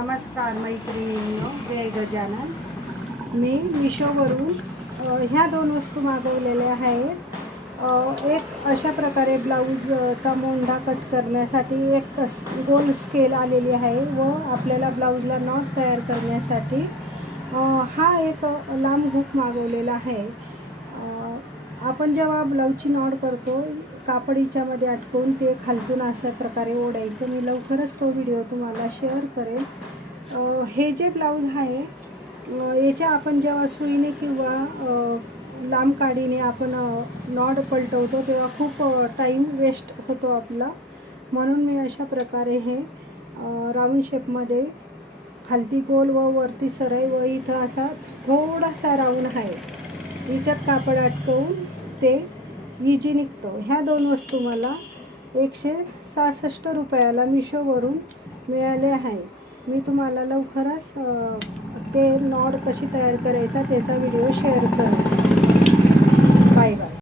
नमस्कार मैत्रिणींनो, जय गजानन। मी मिशोवरून ह्या दोन वस्तू मागवलेल्या आहेत। एक अशा प्रकारे ब्लाऊजचा मोंढा कट करण्यासाठी एक गोल स्केल आलेली आहे व आपल्याला ब्लाऊजला नॉट तयार करण्यासाठी हा एक लांब हुक मागवलेला आहे। आपण जेव्हा ब्लाऊजची नॉट करतो कापड हिच्यामध्ये अटकवून ते खालतून अशा प्रकारे ओढायचं। मी लवकरच तो व्हिडिओ तुम्हाला शेअर करेन। हे जे ब्लाऊज आहे याच्या आपण जेव्हा सुईने किंवा लांब काडीने आपण नॉट पलटवतो तेव्हा खूप टाईम वेस्ट होतो आपला, म्हणून मी अशा प्रकारे हे राऊंड शेपमध्ये खालती गोल व वरती सरळ व इथं असा थोडासा राऊंड आहे, हिच्यात कापड अटकवून ते इजी निघतो। ह्या दोन वस्तू मला 166 रुपयाला मिशोवरून मिळाले आहे। मी तुम्हाला लवकरच ते नॉट कशी तयार करायचा त्याचा व्हिडिओ शेअर करेन।